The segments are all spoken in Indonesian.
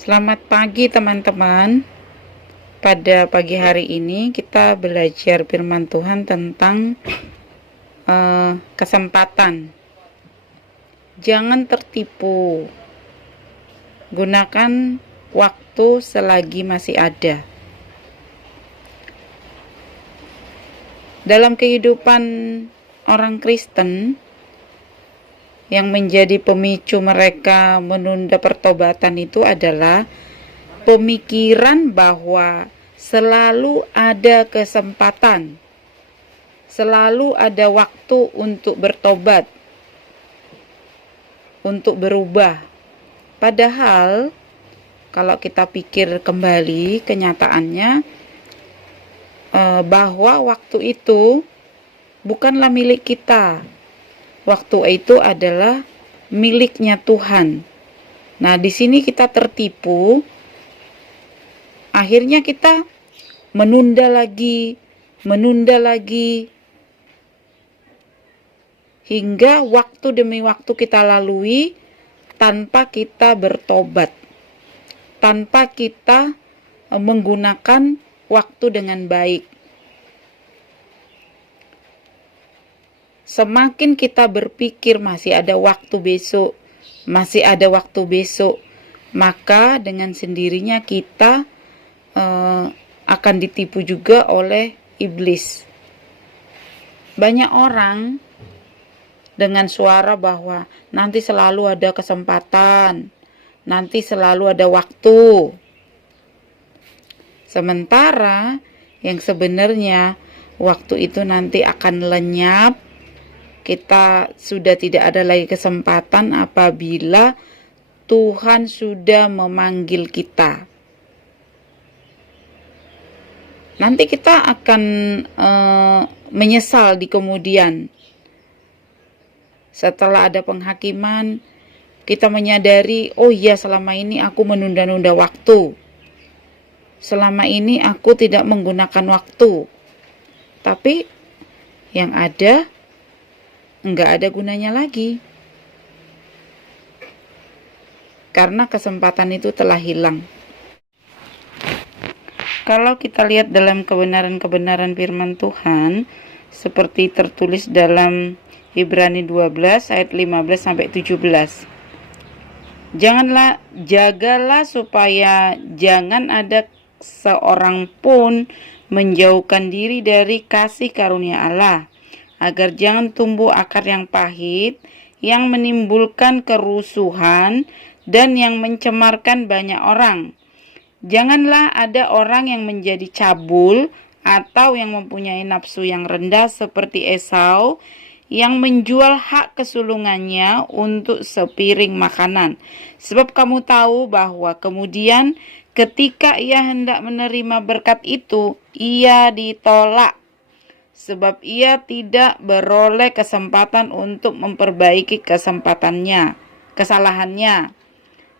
Selamat pagi teman-teman. Pada pagi hari ini kita belajar firman Tuhan tentang kesempatan. Jangan tertipu. Gunakan waktu selagi masih ada. Dalam kehidupan orang Kristen, yang menjadi pemicu mereka menunda pertobatan itu adalah pemikiran bahwa selalu ada kesempatan, selalu ada waktu untuk bertobat, untuk berubah. Padahal kalau kita pikir kembali kenyataannya, bahwa waktu itu bukanlah milik kita. Waktu itu adalah miliknya Tuhan. Nah, di sini kita tertipu. Akhirnya kita menunda lagi, hingga waktu demi waktu kita lalui tanpa kita bertobat, tanpa kita menggunakan waktu dengan baik. Semakin kita berpikir masih ada waktu besok, maka dengan sendirinya kita akan ditipu juga oleh iblis. Banyak orang dengan suara bahwa nanti selalu ada kesempatan, nanti selalu ada waktu. Sementara yang sebenarnya waktu itu nanti akan lenyap. Kita sudah tidak ada lagi kesempatan apabila Tuhan sudah memanggil kita. Nanti kita akan menyesal di kemudian. Setelah ada penghakiman, kita menyadari, oh iya, selama ini aku menunda-nunda waktu. Selama ini aku tidak menggunakan waktu. Tapi yang ada enggak ada gunanya lagi. Karena kesempatan itu telah hilang. Kalau kita lihat dalam kebenaran-kebenaran firman Tuhan, seperti tertulis dalam Ibrani 12 ayat 15 sampai 17. Jagalah supaya jangan ada seorang pun menjauhkan diri dari kasih karunia Allah, agar jangan tumbuh akar yang pahit, yang menimbulkan kerusuhan dan yang mencemarkan banyak orang. Janganlah ada orang yang menjadi cabul atau yang mempunyai nafsu yang rendah seperti Esau, yang menjual hak kesulungannya untuk sepiring makanan. Sebab kamu tahu bahwa kemudian ketika ia hendak menerima berkat itu, ia ditolak. Sebab ia tidak beroleh kesempatan untuk memperbaiki kesalahannya.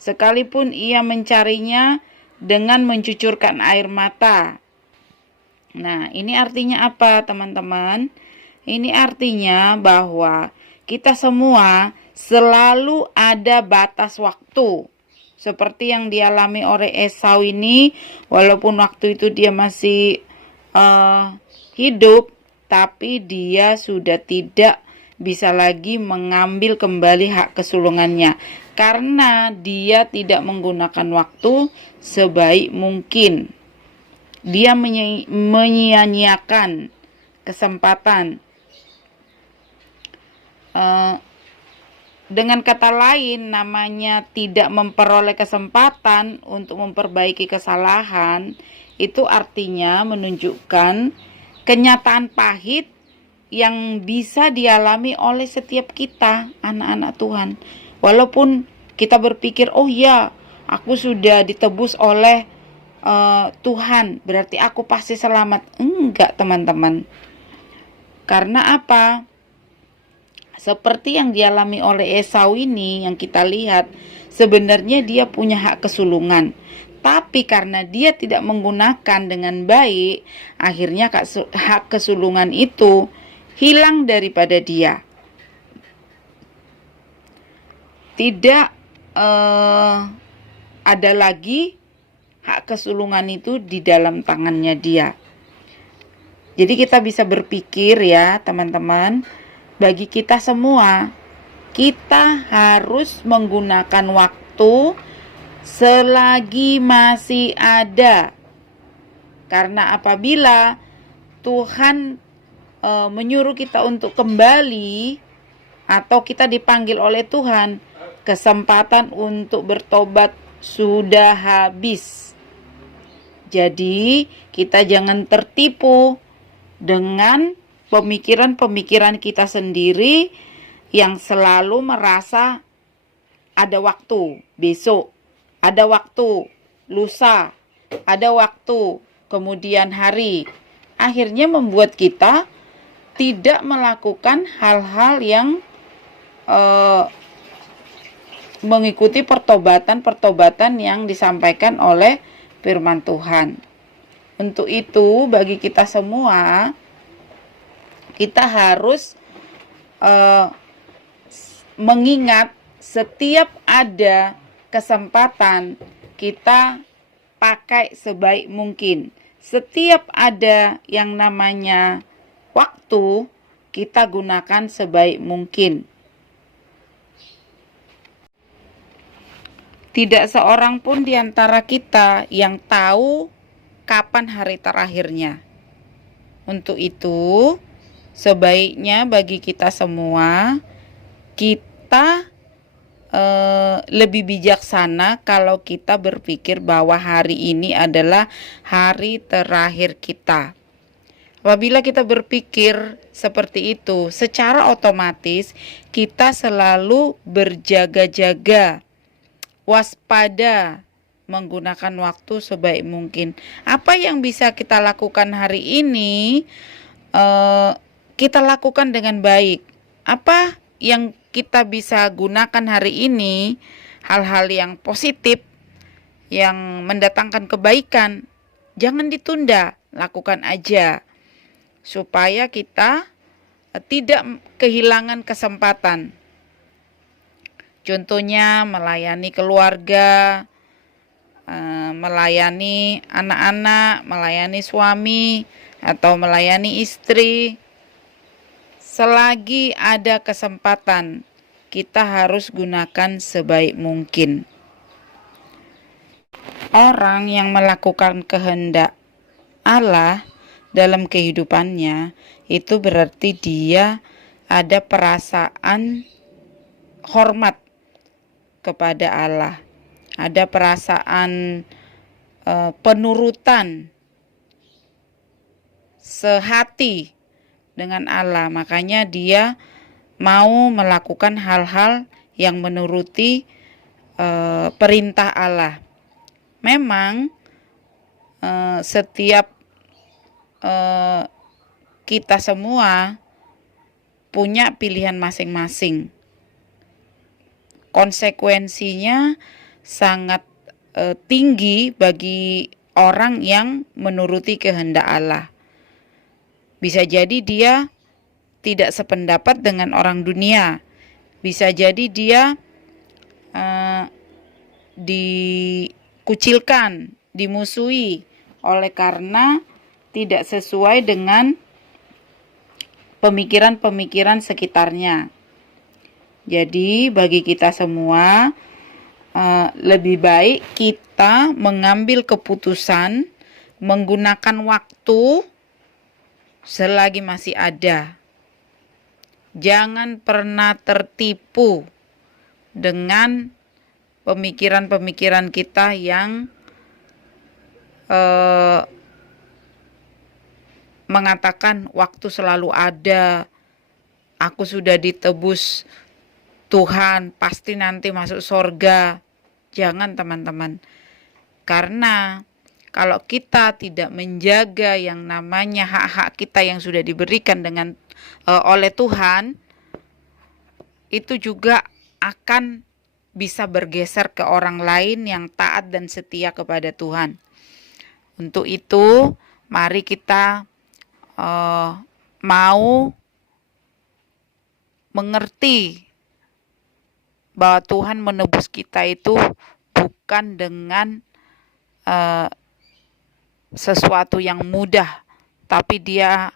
Sekalipun ia mencarinya dengan mencucurkan air mata. Nah, ini artinya apa, teman-teman? Ini artinya bahwa kita semua selalu ada batas waktu. Seperti yang dialami oleh Esau ini, walaupun waktu itu dia masih hidup, tapi dia sudah tidak bisa lagi mengambil kembali hak kesulungannya karena dia tidak menggunakan waktu sebaik mungkin. Dia menyia-nyiakan kesempatan. Dengan kata lain, namanya tidak memperoleh kesempatan untuk memperbaiki kesalahan, itu artinya menunjukkan kenyataan pahit yang bisa dialami oleh setiap kita, anak-anak Tuhan. Walaupun kita berpikir, oh ya, aku sudah ditebus oleh Tuhan, berarti aku pasti selamat. Enggak, teman-teman. Karena apa? Seperti yang dialami oleh Esau ini, yang kita lihat, sebenarnya dia punya hak kesulungan. Tapi karena dia tidak menggunakan dengan baik, akhirnya hak kesulungan itu hilang daripada dia. Tidak ada lagi hak kesulungan itu di dalam tangannya Dia. Jadi kita bisa berpikir ya teman-teman, bagi kita semua, kita harus menggunakan waktu selagi masih ada. Karena apabila Tuhan menyuruh kita untuk kembali, atau kita dipanggil oleh Tuhan, kesempatan untuk bertobat sudah habis. Jadi kita jangan tertipu dengan pemikiran-pemikiran kita sendiri yang selalu merasa ada waktu besok, ada waktu lusa, ada waktu kemudian hari. Akhirnya membuat kita tidak melakukan hal-hal yang mengikuti pertobatan yang disampaikan oleh firman Tuhan. Untuk itu, bagi kita semua, kita harus mengingat setiap ada kesempatan kita pakai sebaik mungkin. Setiap ada yang namanya waktu, kita gunakan sebaik mungkin. Tidak seorang pun di antara kita yang tahu kapan hari terakhirnya. Untuk itu, sebaiknya bagi kita semua, kita lebih bijaksana kalau kita berpikir bahwa hari ini adalah hari terakhir kita. Apabila kita berpikir seperti itu, secara otomatis kita selalu berjaga-jaga, waspada, menggunakan waktu sebaik mungkin. Apa yang bisa kita lakukan hari ini, kita lakukan dengan baik. Apa yang kita bisa gunakan hari ini, hal-hal yang positif, yang mendatangkan kebaikan, jangan ditunda, lakukan aja, supaya kita tidak kehilangan kesempatan. Contohnya melayani keluarga, melayani anak-anak, melayani suami, atau melayani istri. Selagi ada kesempatan, kita harus gunakan sebaik mungkin. Orang yang melakukan kehendak Allah dalam kehidupannya, itu berarti dia ada perasaan hormat kepada Allah. Ada perasaan penurutan sehati dengan Allah. Makanya dia mau melakukan hal-hal yang menuruti perintah Allah. Memang setiap kita semua punya pilihan masing-masing. Konsekuensinya sangat tinggi bagi orang yang menuruti kehendak Allah. Bisa jadi dia tidak sependapat dengan orang dunia. Bisa jadi dia dikucilkan, dimusuhi oleh karena tidak sesuai dengan pemikiran-pemikiran sekitarnya. Jadi bagi kita semua, lebih baik kita mengambil keputusan menggunakan waktu selagi masih ada. Jangan pernah tertipu dengan pemikiran-pemikiran kita yang mengatakan waktu selalu ada, aku sudah ditebus Tuhan, pasti nanti masuk surga. Jangan teman-teman. Karena kalau kita tidak menjaga yang namanya hak-hak kita yang sudah diberikan oleh Tuhan, itu juga akan bisa bergeser ke orang lain yang taat dan setia kepada Tuhan. Untuk itu, mari kita mau mengerti bahwa Tuhan menebus kita itu bukan dengan sesuatu yang mudah, tapi dia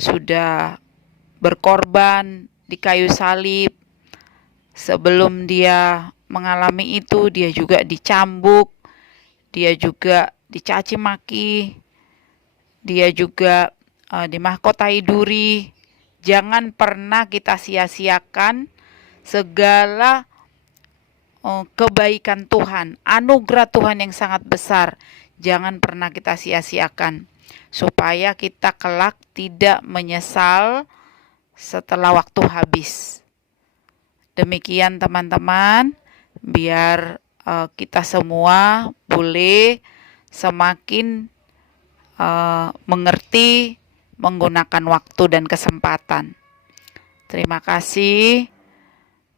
sudah berkorban di kayu salib. Sebelum dia mengalami itu, dia juga dicambuk, dia juga dicaci maki, dia juga dimahkotai duri. Jangan pernah kita sia-siakan segala kebaikan Tuhan, anugerah Tuhan yang sangat besar. Jangan pernah kita sia-siakan, supaya kita kelak tidak menyesal setelah waktu habis. Demikian teman-teman, biar kita semua boleh semakin mengerti menggunakan waktu dan kesempatan. Terima kasih,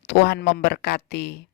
Tuhan memberkati.